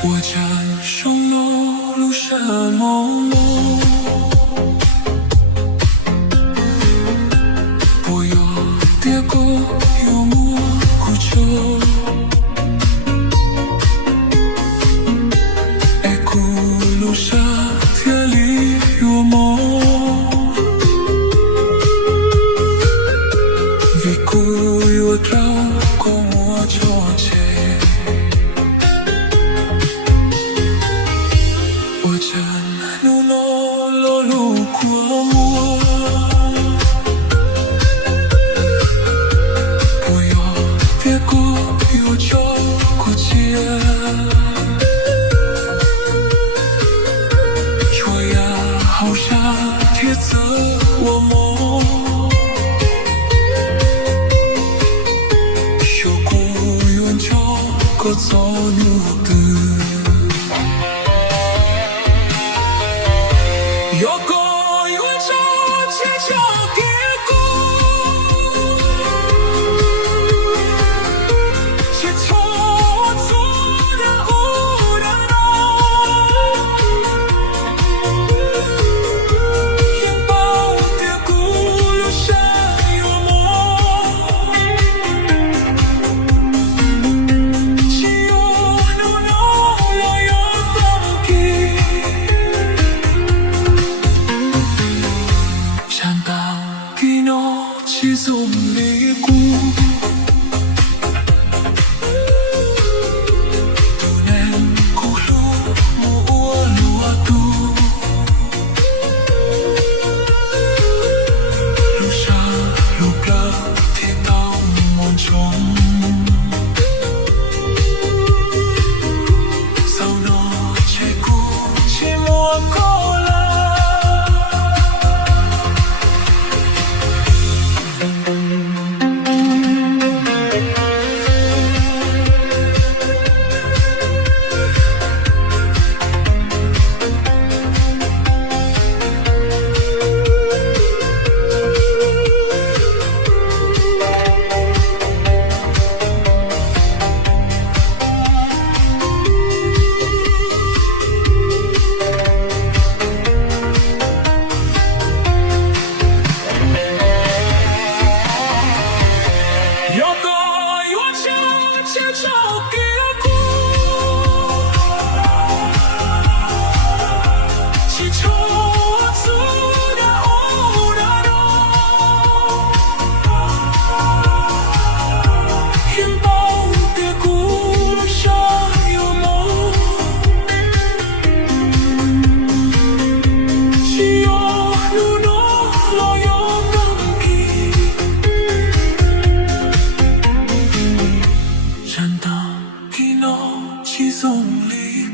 我站上了路什么梦？我有跌过，有摸过着，爱哭路上天里有梦，vì cô yêu trao có mua cho trẻ. 我真努诺落路过我，不要别过有着过节，说呀好像贴着我梦，受过远着过走路的。有个有着街角的歌，是错错的无人懂，拥抱的鼓路上有梦，只有努努我有放弃。Khi nó chỉ dùng lý cũ từ nên cô lúc mua lúa tu lúc xa lúc lỡ thì tao mòn trống sau đó trái cũ chỉ mua cô街角的歌，是错错的无人懂，拥抱的鼓上有梦，只有努努我有能力。真的，khi nó chỉ dùng lý